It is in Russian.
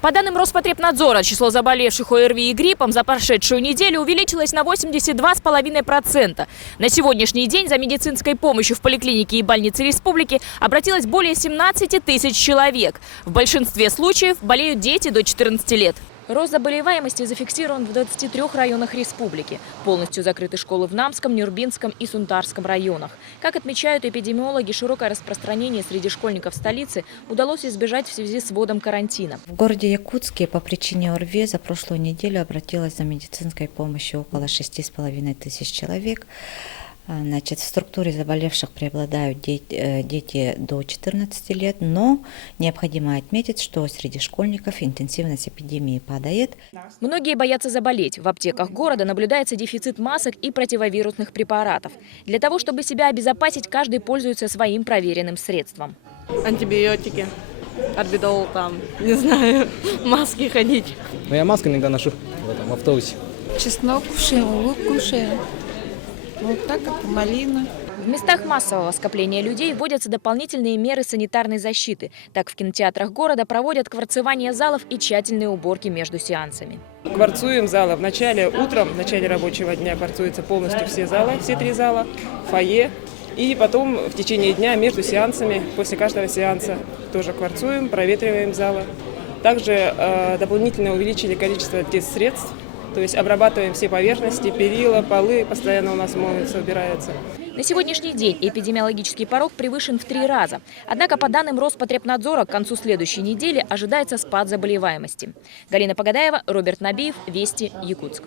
По данным Роспотребнадзора, число заболевших ОРВИ и гриппом за прошедшую неделю увеличилось на 82,5%. На сегодняшний день за медицинской помощью в поликлинике и больнице республики обратилось более 17 тысяч человек. В большинстве случаев болеют дети до 14 лет. Рост заболеваемости зафиксирован в 23 районах республики. Полностью закрыты школы в Намском, Нюрбинском и Сунтарском районах. Как отмечают эпидемиологи, широкое распространение среди школьников столицы удалось избежать в связи с вводом карантина. В городе Якутске по причине ОРВИ за прошлую неделю обратилось за медицинской помощью около 6,5 тысяч человек. Значит, в структуре заболевших преобладают дети до 14 лет, но необходимо отметить, что среди школьников интенсивность эпидемии падает. Многие боятся заболеть. В аптеках города наблюдается дефицит масок и противовирусных препаратов. Для того, чтобы себя обезопасить, каждый пользуется своим проверенным средством. Антибиотики, орбидол, не знаю, маски ходить. Но я маску иногда ношу в автобусе. Чеснок кушаем, лук кушаем. Вот так, как малина. В местах массового скопления людей вводятся дополнительные меры санитарной защиты. Так в кинотеатрах города проводят кварцевание залов и тщательные уборки между сеансами. Кварцуем залы. Утром, в начале рабочего дня кварцуются полностью все залы, все 3 зала, фойе. И потом в течение дня между сеансами, после каждого сеанса тоже кварцуем, проветриваем залы. Также дополнительно увеличили количество средств. То есть обрабатываем все поверхности, перила, полы, постоянно у нас моются, убираются. На сегодняшний день эпидемиологический порог превышен в 3 раза. Однако, по данным Роспотребнадзора, к концу следующей недели ожидается спад заболеваемости. Галина Погодаева, Роберт Набиев, Вести, Якутск.